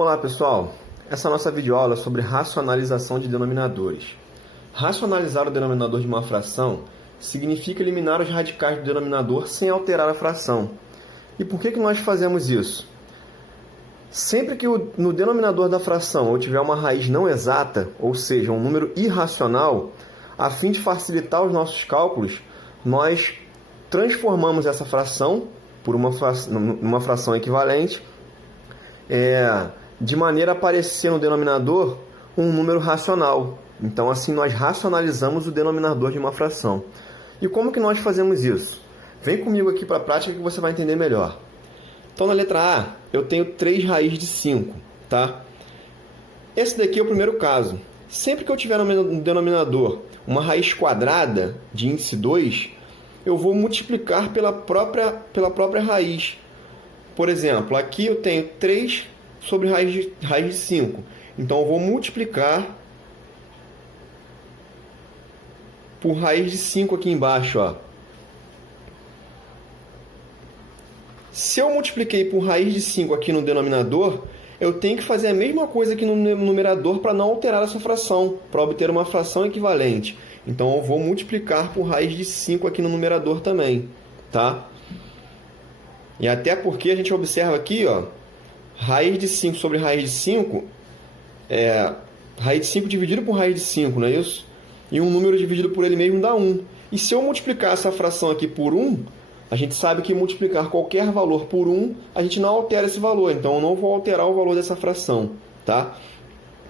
Olá pessoal, essa é a nossa videoaula é sobre racionalização de denominadores. Racionalizar o denominador de uma fração significa eliminar os radicais do denominador sem alterar a fração. E por que nós fazemos isso? Sempre que no denominador da fração eu tiver uma raiz não exata, ou seja, um número irracional, a fim de facilitar os nossos cálculos, nós transformamos essa fração por uma fração equivalente, de maneira a aparecer no denominador um número racional. Então, assim, nós racionalizamos o denominador de uma fração. E como que nós fazemos isso? Vem comigo aqui para a prática que você vai entender melhor. Então, na letra A, eu tenho 3 raízes de 5, tá? Esse daqui é o primeiro caso. Sempre que eu tiver no denominador uma raiz quadrada de índice 2, eu vou multiplicar pela própria raiz. Por exemplo, aqui eu tenho 3 sobre raiz de 5. Então, eu vou multiplicar por raiz de 5 aqui embaixo, ó. Se eu multipliquei por raiz de 5 aqui no denominador, eu tenho que fazer a mesma coisa aqui no numerador para não alterar essa fração, para obter uma fração equivalente. Então, eu vou multiplicar por raiz de 5 aqui no numerador também, tá? E até porque a gente observa aqui, ó, raiz de 5 sobre raiz de 5 raiz de 5 dividido por raiz de 5, não é isso? E um número dividido por ele mesmo dá 1. E se eu multiplicar essa fração aqui por 1, a gente sabe que multiplicar qualquer valor por 1, a gente não altera esse valor. Então, eu não vou alterar o valor dessa fração, tá?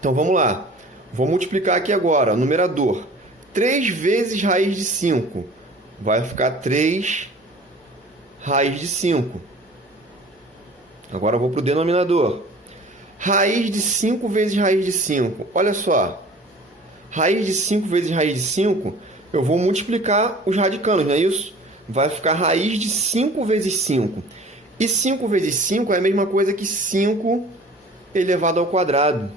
Então, vamos lá. Vou multiplicar aqui agora, o numerador. 3 vezes raiz de 5. Vai ficar 3 raiz de 5. Agora eu vou para o denominador. Raiz de 5 vezes raiz de 5. Olha só. Raiz de 5 vezes raiz de 5, eu vou multiplicar os radicanos, não é isso? Vai ficar raiz de 5 vezes 5. E 5 vezes 5 é a mesma coisa que 5 elevado ao quadrado.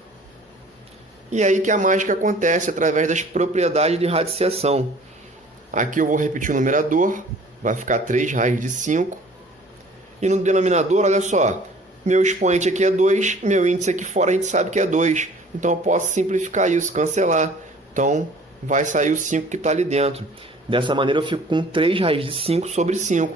E aí que a mágica acontece, através das propriedades de radiciação. Aqui eu vou repetir o numerador. Vai ficar 3 raiz de 5. E no denominador, olha só. Meu expoente aqui é 2. Meu índice aqui fora a gente sabe que é 2. Então, eu posso simplificar isso, cancelar. Então, vai sair o 5 que está ali dentro. Dessa maneira, eu fico com 3 raiz de 5 sobre 5.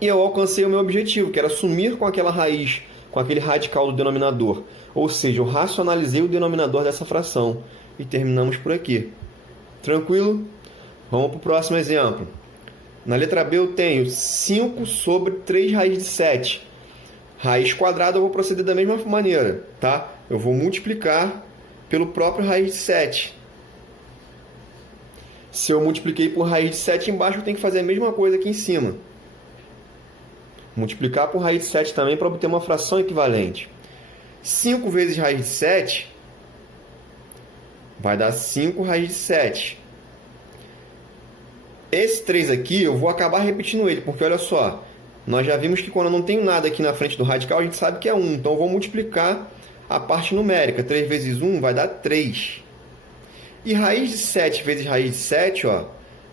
E eu alcancei o meu objetivo, que era sumir com aquela raiz, com aquele radical do denominador. Ou seja, eu racionalizei o denominador dessa fração. E terminamos por aqui. Tranquilo? Vamos para o próximo exemplo. Na letra B, eu tenho 5 sobre 3 raiz de 7. Raiz quadrada, eu vou proceder da mesma maneira, tá? Eu vou multiplicar pelo próprio raiz de 7. Se eu multipliquei por raiz de 7 embaixo, eu tenho que fazer a mesma coisa aqui em cima. Multiplicar por raiz de 7 também para obter uma fração equivalente. 5 vezes raiz de 7 vai dar 5 raiz de 7. Esse 3 aqui, eu vou acabar repetindo ele, porque olha só, nós já vimos que quando eu não tenho nada aqui na frente do radical, a gente sabe que é 1. Então, eu vou multiplicar a parte numérica. 3 vezes 1 vai dar 3. E raiz de 7 vezes raiz de 7, ó,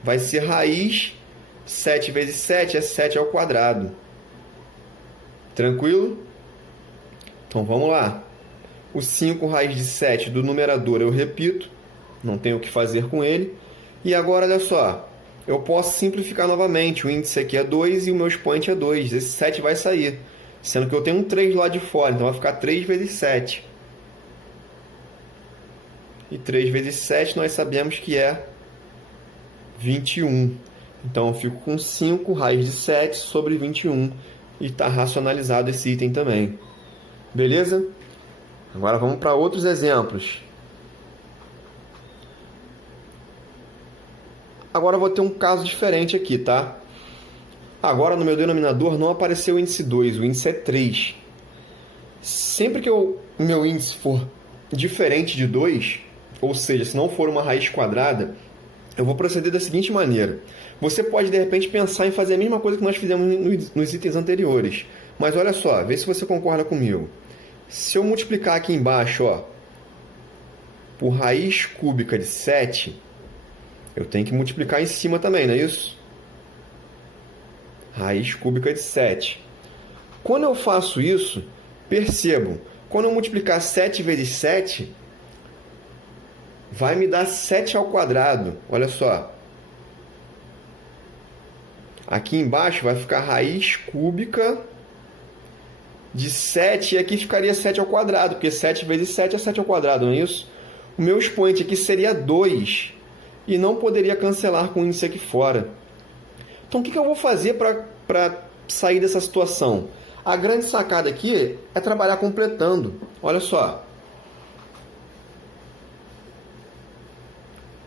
vai ser raiz 7 vezes 7 é 7 ao quadrado. Tranquilo? Então, vamos lá. O 5 raiz de 7 do numerador eu repito. Não tenho o que fazer com ele. E agora, olha só. Eu posso simplificar novamente. O índice aqui é 2 e o meu expoente é 2. Esse 7 vai sair. Sendo que eu tenho um 3 lá de fora. Então, vai ficar 3 vezes 7. E 3 vezes 7 nós sabemos que é 21. Então, eu fico com 5 raiz de 7 sobre 21. E está racionalizado esse item também. Beleza? Agora vamos para outros exemplos. Agora eu vou ter um caso diferente aqui, tá? Agora no meu denominador não apareceu o índice 2, o índice é 3. Sempre que o meu índice for diferente de 2, ou seja, se não for uma raiz quadrada, eu vou proceder da seguinte maneira. Você pode, de repente, pensar em fazer a mesma coisa que nós fizemos nos itens anteriores. Mas olha só, vê se você concorda comigo. Se eu multiplicar aqui embaixo, ó, por raiz cúbica de 7... eu tenho que multiplicar em cima também, não é isso? Raiz cúbica de 7. Quando eu faço isso, percebam, Quando eu multiplicar 7 vezes 7, vai me dar 7 ao quadrado. Olha só. Aqui embaixo vai ficar raiz cúbica de 7, e aqui ficaria 7 ao quadrado, porque 7 vezes 7 é 7 ao quadrado, não é isso? O meu expoente aqui seria 2, e não poderia cancelar com o índice aqui fora. Então, o que eu vou fazer para sair dessa situação? A grande sacada aqui é trabalhar completando. Olha só.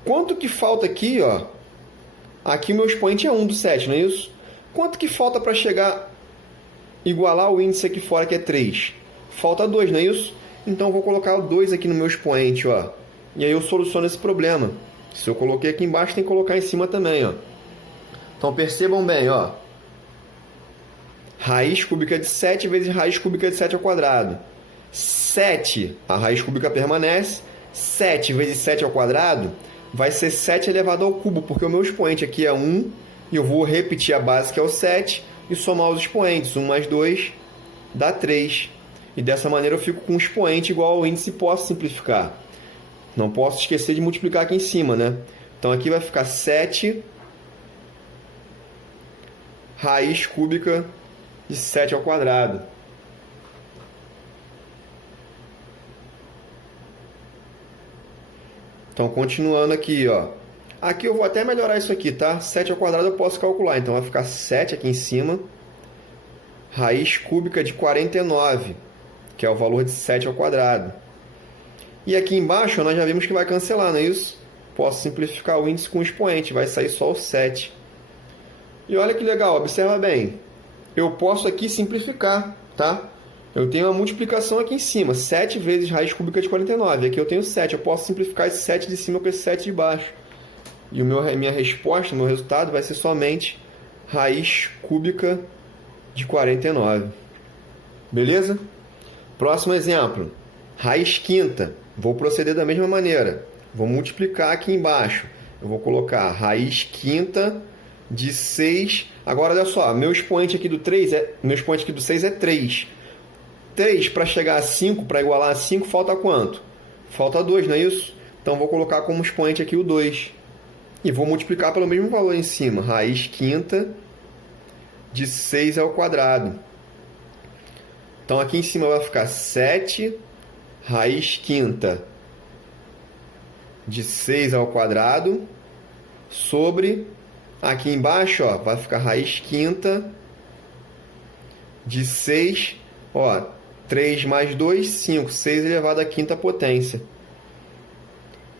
Quanto que falta aqui, ó? Aqui o meu expoente é 1 do 7, não é isso? Quanto que falta para chegar igualar o índice aqui fora, que é 3? Falta 2, não é isso? Então eu vou colocar o 2 aqui no meu expoente, ó. E aí eu soluciono esse problema. Se eu coloquei aqui embaixo, tem que colocar em cima também, ó. Então percebam bem, ó. Raiz cúbica de 7 vezes raiz cúbica de 7 ao quadrado. 7, a raiz cúbica permanece. 7 vezes 7 ao quadrado vai ser 7 elevado ao cubo, porque o meu expoente aqui é 1, e eu vou repetir a base, que é o 7, e somar os expoentes. 1 mais 2 dá 3. E dessa maneira eu fico com um expoente igual ao índice e posso simplificar. Não posso esquecer de multiplicar aqui em cima, né? Então aqui vai ficar 7 raiz cúbica de 7 ao quadrado. Então, continuando aqui, ó. Aqui eu vou até melhorar isso aqui, tá? 7 ao quadrado eu posso calcular. Então, vai ficar 7 aqui em cima. Raiz cúbica de 49, que é o valor de 7 ao quadrado. E aqui embaixo nós já vimos que vai cancelar, não é isso? Posso simplificar o índice com o expoente. Vai sair só o 7. E olha que legal, observa bem. Eu posso aqui simplificar, tá? Eu tenho a multiplicação aqui em cima. 7 vezes raiz cúbica de 49. Aqui eu tenho 7. Eu posso simplificar esse 7 de cima com esse 7 de baixo. E minha resposta, meu resultado, vai ser somente raiz cúbica de 49. Beleza? Próximo exemplo. Raiz quinta. Vou proceder da mesma maneira. Vou multiplicar aqui embaixo. Eu vou colocar raiz quinta de 6. Agora, olha só. Meu expoente aqui do 6 é 3. 3 para chegar a 5, para igualar a 5, falta quanto? Falta 2, não é isso? Então, vou colocar como expoente aqui o 2. E vou multiplicar pelo mesmo valor em cima. Raiz quinta de 6 ao quadrado. Então, aqui em cima vai ficar 7 raiz quinta de 6 ao quadrado sobre... Aqui embaixo, ó, vai ficar raiz quinta de 6, ó, 3 mais 2, 5, 6 elevado à quinta potência.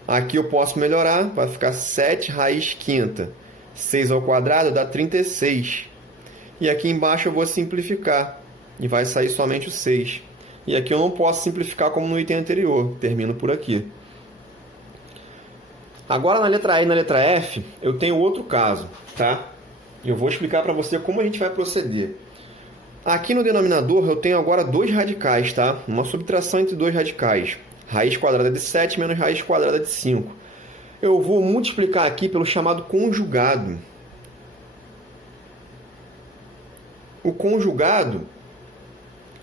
Aqui eu posso melhorar, vai ficar 7 raiz quinta, 6 ao quadrado dá 36. E aqui embaixo eu vou simplificar, e vai sair somente o 6. E aqui eu não posso simplificar como no item anterior, termino por aqui. Agora na letra E e na letra F, eu tenho outro caso, tá? Eu vou explicar para você como a gente vai proceder. Aqui no denominador eu tenho agora dois radicais, tá? Uma subtração entre dois radicais. Raiz quadrada de 7 menos raiz quadrada de 5. Eu vou multiplicar aqui pelo chamado conjugado. O conjugado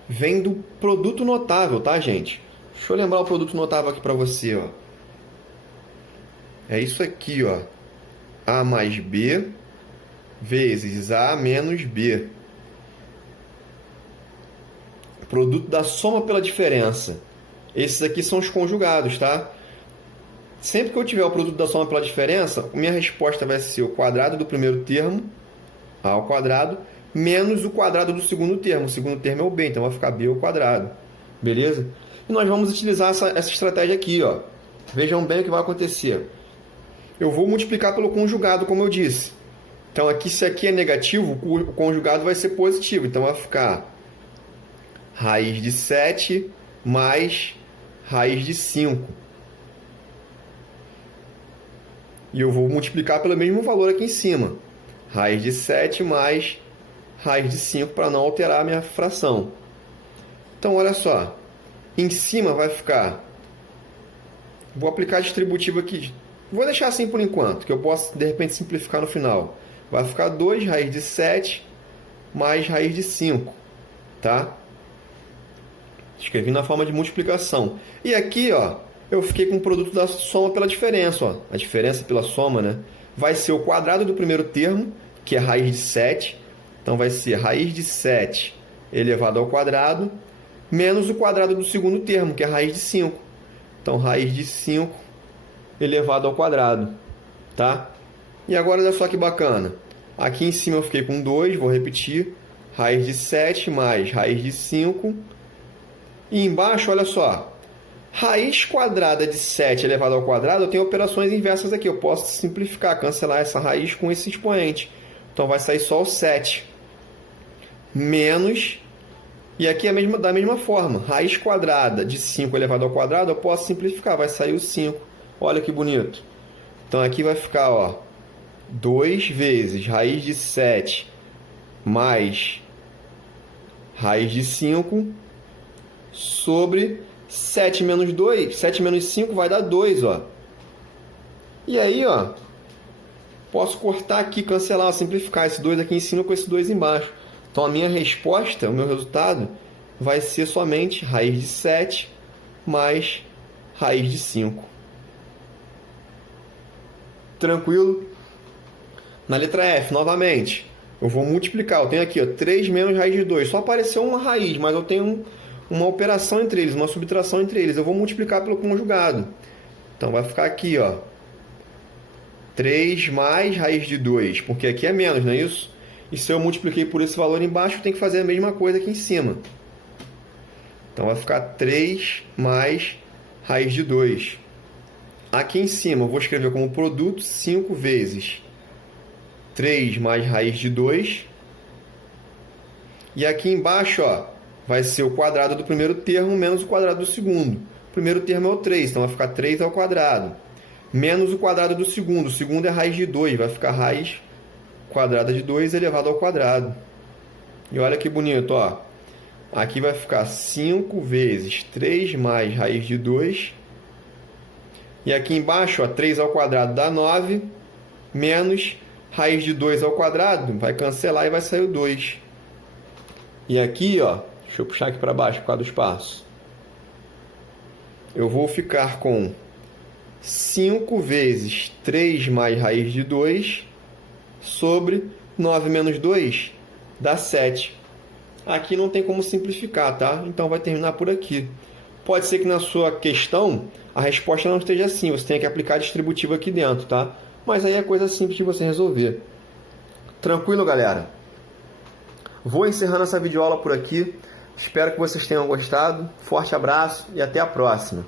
vem do produto notável, tá, gente? Deixa eu lembrar o produto notável aqui para você, ó. É isso aqui, ó. A mais B vezes A menos B. Produto da soma pela diferença. Esses aqui são os conjugados, tá? Sempre que eu tiver o produto da soma pela diferença, minha resposta vai ser o quadrado do primeiro termo, A ao quadrado, menos o quadrado do segundo termo. O segundo termo é o B, então vai ficar B ao quadrado. Beleza? E nós vamos utilizar essa estratégia aqui, ó. Vejam bem o que vai acontecer. Eu vou multiplicar pelo conjugado, como eu disse. Então, aqui, se aqui é negativo, o conjugado vai ser positivo. Então, vai ficar raiz de 7 mais raiz de 5. E eu vou multiplicar pelo mesmo valor aqui em cima. Raiz de 7 mais raiz de 5 para não alterar a minha fração. Então, olha só. Em cima vai ficar... Vou aplicar distributivo aqui. Vou deixar assim por enquanto, que eu posso, de repente, simplificar no final. Vai ficar 2 raiz de 7 mais raiz de 5. Tá? Escrevi na forma de multiplicação. E aqui, ó, eu fiquei com o produto da soma pela diferença. Ó. A diferença pela soma, né? Vai ser o quadrado do primeiro termo, que é raiz de 7. Então, vai ser raiz de 7 elevado ao quadrado, menos o quadrado do segundo termo, que é raiz de 5. Então, raiz de 5 elevado ao quadrado. Tá? E agora, olha só que bacana. Aqui em cima eu fiquei com 2, vou repetir. Raiz de 7 mais raiz de 5. E embaixo, olha só, raiz quadrada de 7 elevado ao quadrado, eu tenho operações inversas aqui. Eu posso simplificar, cancelar essa raiz com esse expoente. Então, vai sair só o 7. Menos, e aqui é da mesma forma, raiz quadrada de 5 elevado ao quadrado, eu posso simplificar, vai sair o 5. Olha que bonito. Então, aqui vai ficar, ó, 2 vezes raiz de 7 mais raiz de 5 sobre 7 menos 2. 7 menos 5 vai dar 2, ó. E aí, ó, posso cortar aqui, cancelar, simplificar esse 2 aqui em cima com esse 2 embaixo. Então, a minha resposta, o meu resultado, vai ser somente raiz de 7 mais raiz de 5. Tranquilo? Na letra F, novamente, eu vou multiplicar. Eu tenho aqui, ó, 3 menos raiz de 2. Só apareceu uma raiz, mas eu tenho uma operação entre eles, uma subtração entre eles. Eu vou multiplicar pelo conjugado. Então, vai ficar aqui, ó, 3 mais raiz de 2, porque aqui é menos, não é isso? E se eu multipliquei por esse valor embaixo, eu tenho que fazer a mesma coisa aqui em cima. Então, vai ficar 3 mais raiz de 2. Aqui em cima, eu vou escrever como produto 5 vezes 3 mais raiz de 2. E aqui embaixo, ó, vai ser o quadrado do primeiro termo menos o quadrado do segundo. O primeiro termo é o 3, então vai ficar 3 ao quadrado. Menos o quadrado do segundo. O segundo é raiz de 2, vai ficar raiz quadrada de 2 elevado ao quadrado. E olha que bonito, ó. Aqui vai ficar 5 vezes 3 mais raiz de 2. E aqui embaixo, ó, 3 ao quadrado dá 9, menos raiz de 2 ao quadrado, vai cancelar e vai sair o 2. E aqui, ó, deixa eu puxar aqui para baixo por causa do espaço. Eu vou ficar com 5 vezes 3 mais raiz de 2 sobre 9 menos 2 dá 7. Aqui não tem como simplificar, tá? Então vai terminar por aqui. Pode ser que na sua questão a resposta não esteja assim, você tenha que aplicar distributivo aqui dentro, tá? Mas aí é coisa simples de você resolver. Tranquilo, galera? Vou encerrando essa videoaula por aqui. Espero que vocês tenham gostado. Forte abraço e até a próxima.